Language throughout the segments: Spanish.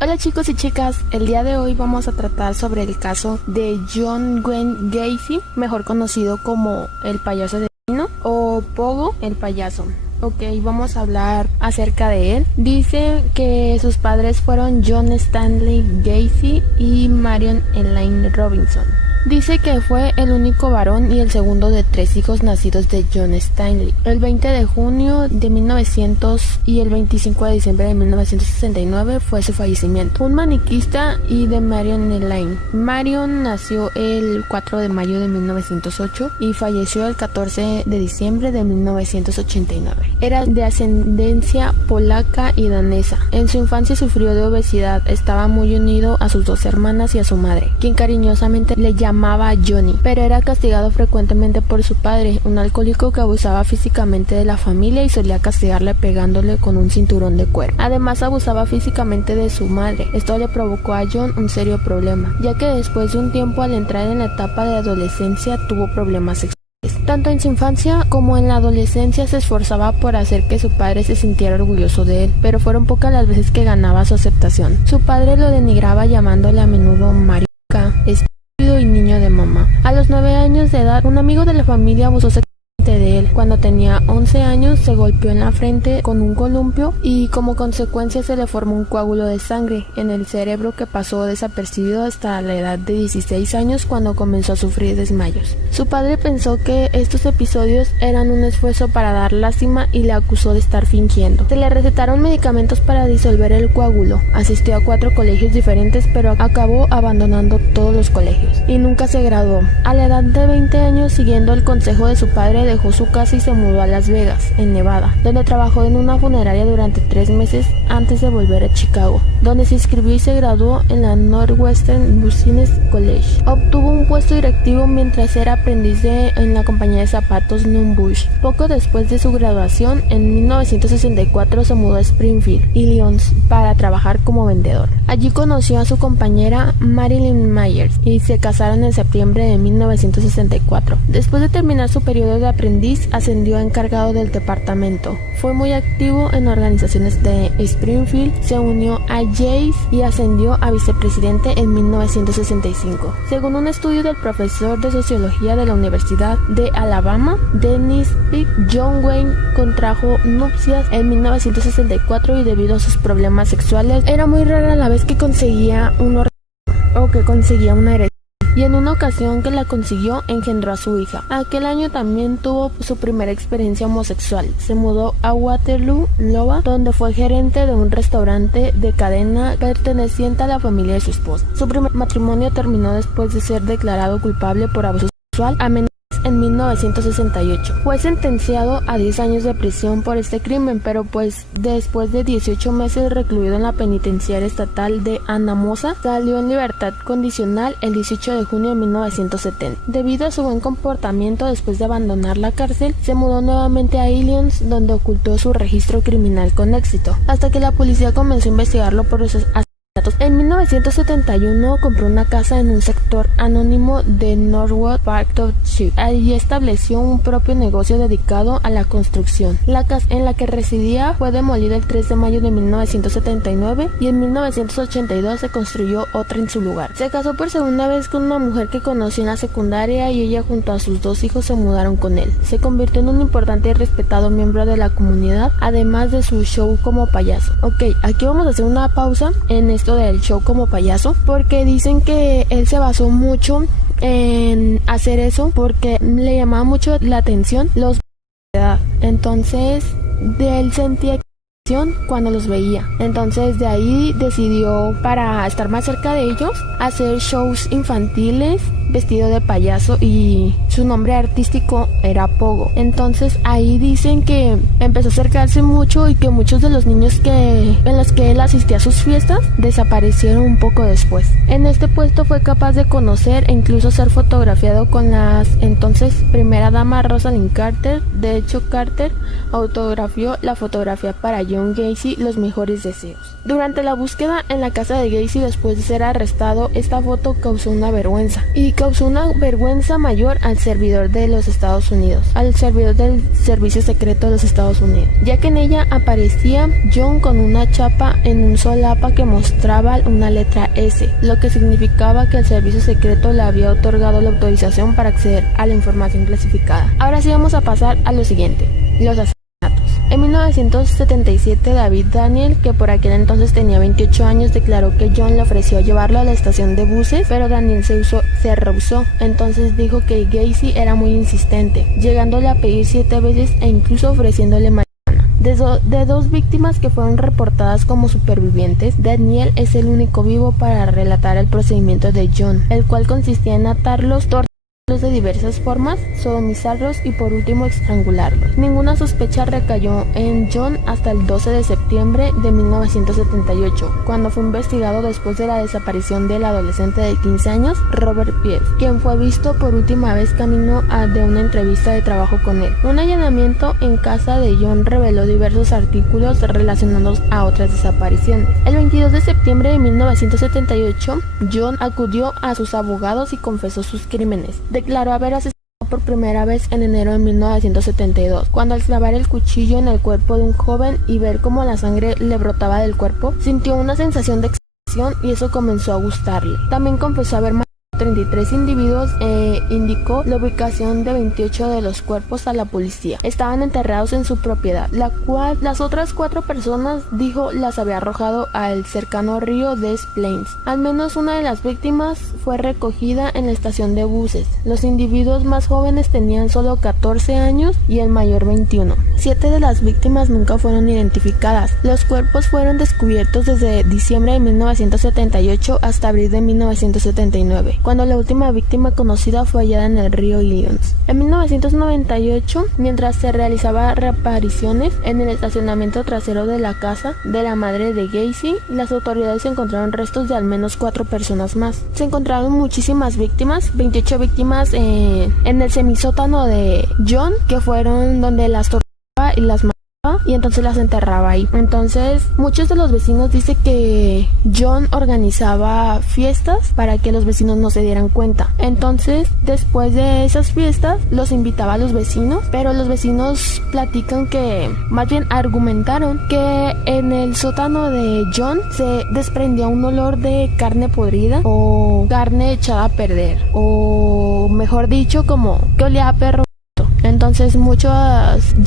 Hola chicos y chicas, el día de hoy vamos a tratar sobre el caso de John Wayne Gacy, mejor conocido como el payaso de Reno o Pogo el payaso. Ok, vamos a hablar acerca de él. Dice que sus padres fueron John Stanley Gacy y Marion Elaine Robinson. Dice que fue el único varón y el segundo de 3 hijos nacidos de John Stanley. El 20 de junio de 1900 y el 25 de diciembre de 1969 fue su fallecimiento. Un maniquista y de Marion Elaine. Marion nació el 4 de mayo de 1908 y falleció el 14 de diciembre de 1989. Era de ascendencia polaca y danesa. En su infancia sufrió de obesidad. Estaba muy unido a sus 2 hermanas y a su madre, quien cariñosamente le llamaba Johnny, pero era castigado frecuentemente por su padre, un alcohólico que abusaba físicamente de la familia y solía castigarle pegándole con un cinturón de cuero. Además abusaba físicamente de su madre. Esto le provocó a John un serio problema, ya que después de un tiempo, al entrar en la etapa de adolescencia, tuvo problemas sexuales. Tanto en su infancia como en la adolescencia se esforzaba por hacer que su padre se sintiera orgulloso de él, pero fueron pocas las veces que ganaba su aceptación. Su padre lo denigraba llamándole a menudo marica, estúpido y niño de mamá. A los 9 años de edad, un amigo de la familia abusó sexualmente de él. Cuando tenía 11 años se golpeó en la frente con un columpio y como consecuencia se le formó un coágulo de sangre en el cerebro que pasó desapercibido hasta la edad de 16 años, cuando comenzó a sufrir desmayos. Su padre pensó que estos episodios eran un esfuerzo para dar lástima y le acusó de estar fingiendo. Se le recetaron medicamentos para disolver el coágulo. Asistió a 4 colegios diferentes, pero acabó abandonando todos los colegios y nunca se graduó. A la edad de 20 años, siguiendo el consejo de su padre, dejó su casa y se mudó a Las Vegas, en Nevada, donde trabajó en una funeraria durante 3 meses antes de volver a Chicago, donde se inscribió y se graduó en la Northwestern Business College. Obtuvo un puesto directivo mientras era aprendiz en la compañía de zapatos Nunn-Bush. Poco después de su graduación, en 1964 se mudó a Springfield, Illinois, para trabajar como vendedor. Allí conoció a su compañera Marilyn Myers y se casaron en septiembre de 1964. Después de terminar su periodo de aprendiz, ascendió a encargado del departamento. Fue muy activo en organizaciones de Springfield, se unió a Jace y ascendió a vicepresidente en 1965. Según un estudio del profesor de sociología de la Universidad de Alabama, Dennis Pick, John Wayne contrajo nupcias en 1964 y debido a sus problemas sexuales era muy rara la vez que conseguía una herencia. Y en una ocasión que la consiguió, engendró a su hija. Aquel año también tuvo su primera experiencia homosexual. Se mudó a Waterloo, Iowa, donde fue gerente de un restaurante de cadena perteneciente a la familia de su esposa. Su primer matrimonio terminó después de ser declarado culpable por abuso sexual a menores en 1968. Fue sentenciado a 10 años de prisión por este crimen, pero después de 18 meses recluido en la penitenciaria estatal de Anamosa, salió en libertad condicional el 18 de junio de 1970. Debido a su buen comportamiento después de abandonar la cárcel, se mudó nuevamente a Illinois, donde ocultó su registro criminal con éxito, hasta que la policía comenzó a investigarlo por sus asesinatos. En 1971 compró una casa en un sector anónimo de Norwood Park Township. Allí estableció un propio negocio dedicado a la construcción. La casa en la que residía fue demolida el 3 de mayo de 1979 y en 1982 se construyó otra en su lugar. Se casó por segunda vez con una mujer que conoció en la secundaria y ella junto a sus 2 hijos se mudaron con él. Se convirtió en un importante y respetado miembro de la comunidad, además de su show como payaso. Ok, aquí vamos a hacer una pausa en esto del show como payaso, porque dicen que él se basó mucho en hacer eso porque le llamaba mucho la atención los de edad. Entonces él sentía cuando los veía. Entonces de ahí decidió, para estar más cerca de ellos, hacer shows infantiles vestido de payaso y su nombre artístico era Pogo. Entonces ahí dicen que empezó a acercarse mucho y que muchos de los niños en los que él asistía a sus fiestas desaparecieron un poco después. En este puesto fue capaz de conocer e incluso ser fotografiado con la entonces primera dama Rosalind Carter. De hecho, Carter autografió la fotografía para John John Gacy los mejores deseos. Durante la búsqueda en la casa de Gacy después de ser arrestado, esta foto causó una vergüenza mayor al servidor de los Estados Unidos, al servidor del Servicio Secreto de los Estados Unidos, ya que en ella aparecía John con una chapa en un solapa que mostraba una letra S, lo que significaba que el Servicio Secreto le había otorgado la autorización para acceder a la información clasificada. Ahora sí vamos a pasar a lo siguiente, los asesinatos. En 1977, David Daniel, que por aquel entonces tenía 28 años, declaró que John le ofreció llevarlo a la estación de buses, pero Daniel se rehusó. Entonces dijo que Gacy era muy insistente, llegándole a pedir 7 veces e incluso ofreciéndole marihuana. De dos víctimas que fueron reportadas como supervivientes, Daniel es el único vivo para relatar el procedimiento de John, el cual consistía en atarlos, de diversas formas, sodomizarlos y por último estrangularlos. Ninguna sospecha recayó en John hasta el 12 de septiembre de 1978, cuando fue investigado después de la desaparición del adolescente de 15 años, Robert Pierce, quien fue visto por última vez camino de una entrevista de trabajo con él. Un allanamiento en casa de John reveló diversos artículos relacionados a otras desapariciones. El 22 de septiembre de 1978, John acudió a sus abogados y confesó sus crímenes. Declaró haber asesinado por primera vez en enero de 1972, cuando al clavar el cuchillo en el cuerpo de un joven y ver cómo la sangre le brotaba del cuerpo, sintió una sensación de excitación y eso comenzó a gustarle. También confesó haber matado 33 individuos e indicó la ubicación de 28 de los cuerpos a la policía. Estaban enterrados en su propiedad, la cual las otras 4 personas dijo las había arrojado al cercano río Des Plaines. Al menos una de las víctimas fue recogida en la estación de buses. Los individuos más jóvenes tenían solo 14 años y el mayor 21. 7 de las víctimas nunca fueron identificadas. Los cuerpos fueron descubiertos desde diciembre de 1978 hasta abril de 1979. Cuando la última víctima conocida fue hallada en el río Illinois. En 1998, mientras se realizaba reapariciones en el estacionamiento trasero de la casa de la madre de Gacy, las autoridades encontraron restos de al menos 4 personas más. Se encontraron muchísimas víctimas, 28 víctimas en el semisótano de John, que fueron donde las torturaba y las mataba y entonces las enterraba ahí. Entonces muchos de los vecinos dicen que John organizaba fiestas para que los vecinos no se dieran cuenta. Entonces después de esas fiestas los invitaba a los vecinos, pero los vecinos platican que, más bien argumentaron que en el sótano de John se desprendía un olor de carne podrida o carne echada a perder, o mejor dicho, como que olía a perro. Entonces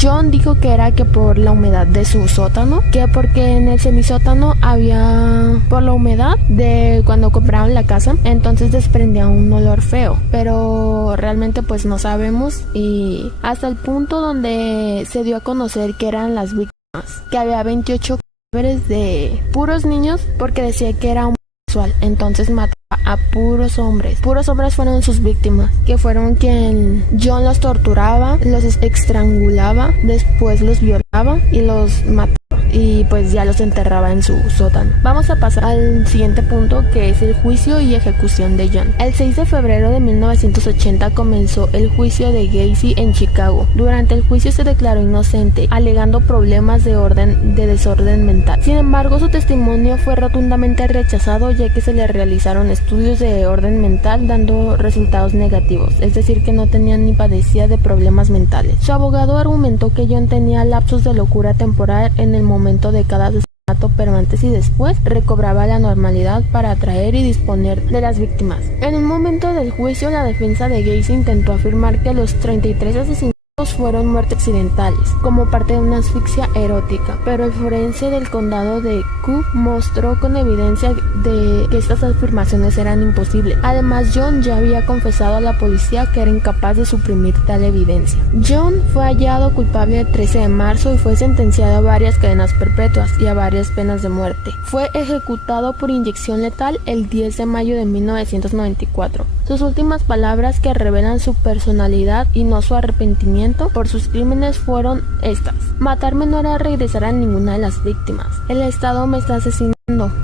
John dijo que era que por la humedad de su sótano, que porque en el semisótano había, por la humedad de cuando compraron la casa, entonces desprendía un olor feo, pero realmente pues no sabemos, y hasta el punto donde se dio a conocer que eran las víctimas, que había 28 cadáveres de puros niños, porque decía que era homosexual, entonces mataba a puros hombres fueron sus víctimas, que fueron quien John los torturaba, los estrangulaba, después los violaba y los mataba y pues ya los enterraba en su sótano. Vamos a pasar al siguiente punto, que es el juicio y ejecución de John. El 6 de febrero de 1980 comenzó el juicio de Gacy en Chicago. Durante el juicio se declaró inocente, alegando problemas de desorden mental. Sin embargo, su testimonio fue rotundamente rechazado, ya que se le realizaron estudios de orden mental dando resultados negativos, es decir, que no tenía ni padecía de problemas mentales. Su abogado argumentó que John tenía lapsos de locura temporal en el momento de cada asesinato, pero antes y después recobraba la normalidad para atraer y disponer de las víctimas. En un momento del juicio, la defensa de Gacy intentó afirmar que los 33 asesinatos fueron muertes accidentales, como parte de una asfixia erótica, pero el forense del condado de Cook mostró con evidencia de que estas afirmaciones eran imposibles. Además, John ya había confesado a la policía que era incapaz de suprimir tal evidencia. John fue hallado culpable el 13 de marzo y fue sentenciado a varias cadenas perpetuas y a varias penas de muerte. Fue ejecutado por inyección letal el 10 de mayo de 1994. Sus últimas palabras, que revelan su personalidad y no su arrepentimiento por sus crímenes, fueron estas: matarme no hará regresar a ninguna de las víctimas. El Estado me está asesinando.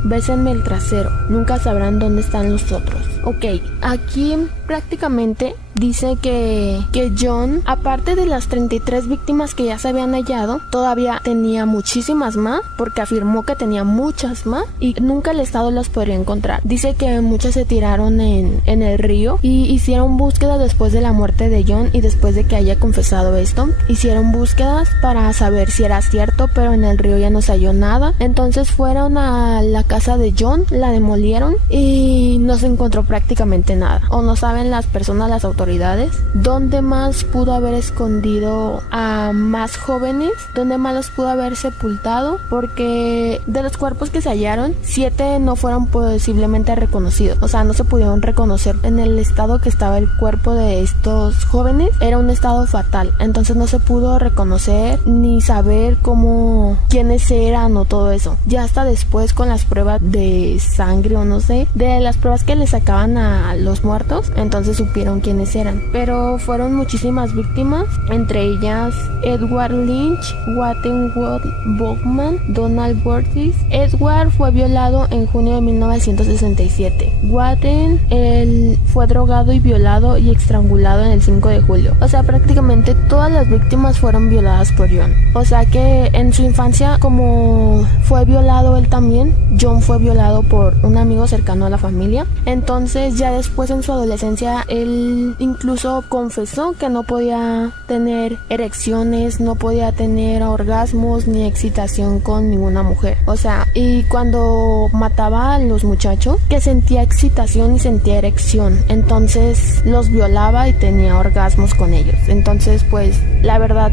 Bésenme el trasero. Nunca sabrán dónde están los otros. Ok, aquí prácticamente dice que John, aparte de las 33 víctimas que ya se habían hallado, todavía tenía muchísimas más, porque afirmó que tenía muchas más y nunca el Estado las podría encontrar. Dice que muchas se tiraron en el río y hicieron búsquedas después de la muerte de John y después de que haya confesado esto. Hicieron búsquedas para saber si era cierto, pero en el río ya no se halló nada. Entonces fueron a la casa de John, la demolieron y no se encontró prácticamente nada. O no saben las personas, las autoridades, dónde más pudo haber escondido a más jóvenes, dónde más los pudo haber sepultado, porque de los cuerpos que se hallaron, 7 no fueron posiblemente reconocidos. O sea, no se pudieron reconocer. En el estado que estaba el cuerpo de estos jóvenes era un estado fatal, entonces no se pudo reconocer ni saber cómo, quiénes eran o todo eso. Ya hasta después, con las pruebas de sangre o no sé, de las pruebas que le sacaban a los muertos, entonces supieron quiénes eran. Pero fueron muchísimas víctimas, entre ellas Edward Lynch, Wattenwood Bowman, Donald Burtis. Edward fue violado en junio de 1967. Watten, él fue drogado y violado y estrangulado en el 5 de julio. O sea, prácticamente todas las víctimas fueron violadas por John. O sea que en su infancia, como fue violado él también, John fue violado por un amigo cercano a la familia. Entonces ya después, en su adolescencia, él incluso confesó que no podía tener erecciones, no podía tener orgasmos ni excitación con ninguna mujer. O sea, y cuando mataba a los muchachos, que sentía excitación y sentía erección, entonces los violaba y tenía orgasmos con ellos. Entonces, pues la verdad,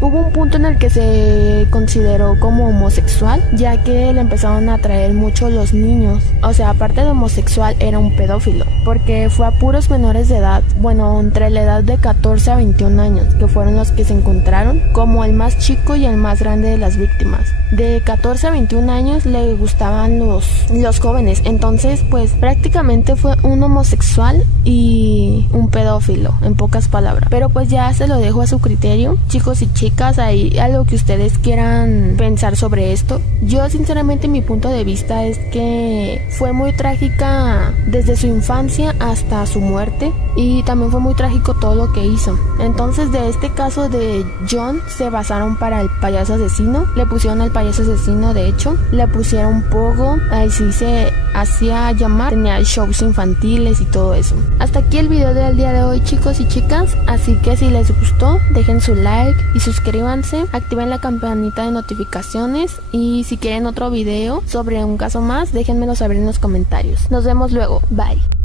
hubo un punto en el que se consideró como homosexual, ya que le empezaron a atraer mucho los niños. O sea, aparte de homosexual, era un pedófilo, porque fue a puros menores de edad, bueno, entre la edad de 14 a 21 años, que fueron los que se encontraron como el más chico y el más grande de las víctimas. De 14 a 21 años le gustaban los jóvenes, entonces pues prácticamente fue un homosexual y un pedófilo, en pocas palabras. Pero pues ya se lo dejo a su criterio, chicos y chicas, ahí algo que ustedes quieran pensar sobre esto. Yo sinceramente, mi punto de vista es que fue muy trágica desde su infancia hasta su muerte, y también fue muy trágico todo lo que hizo. Entonces, de este caso de John se basaron para el payaso asesino, le pusieron el payaso asesino, de hecho le pusieron Pogo, así se hacía llamar, tenía shows infantiles y todo eso. Hasta aquí el video del día de hoy, chicos y chicas, así que si les gustó, dejen su like y suscríbanse, activen la campanita de notificaciones, y si quieren otro video sobre un caso más, déjenmelo saber en los comentarios. Nos vemos luego, bye.